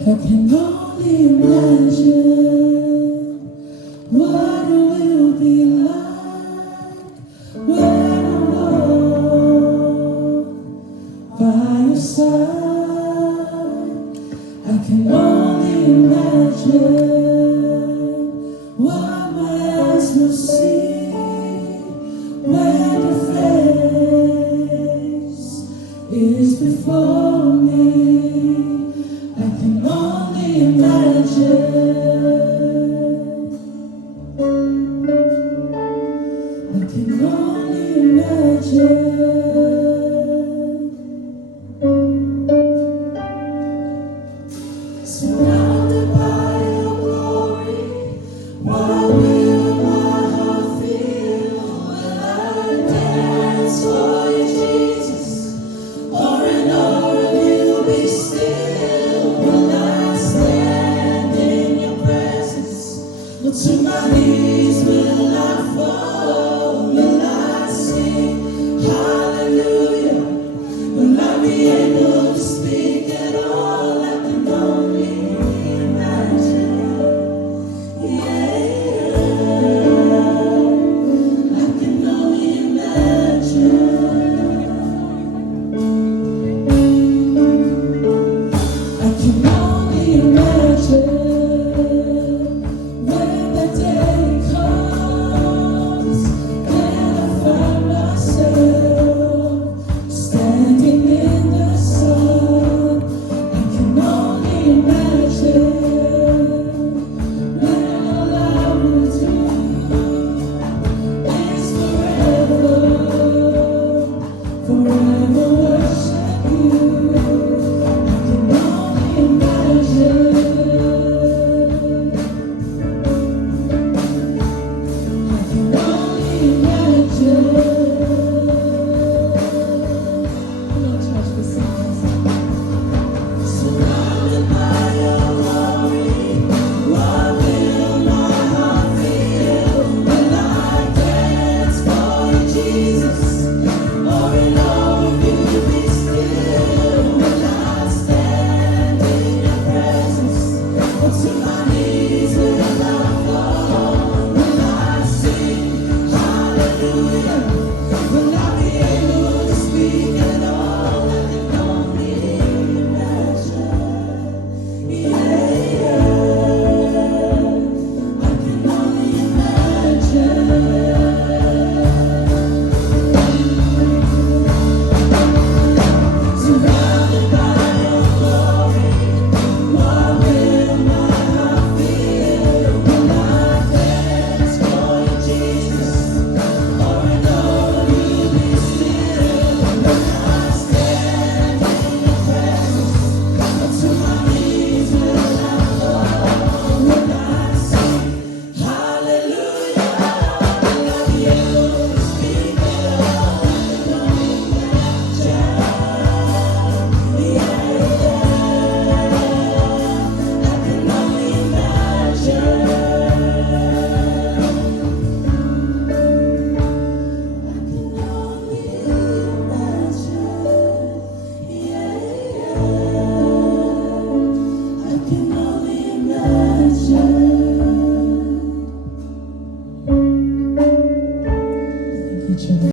I can only imagine what it will be like when I'm all by your side. I can only imagine what my eyes will see when your face is before me. I can only imagine. I can only imagine. Surrounded by your glory, what will my heart feel? Will I dance for you, Jesus? Or in awe of you be still? Will I stand in your presence? Will to my knees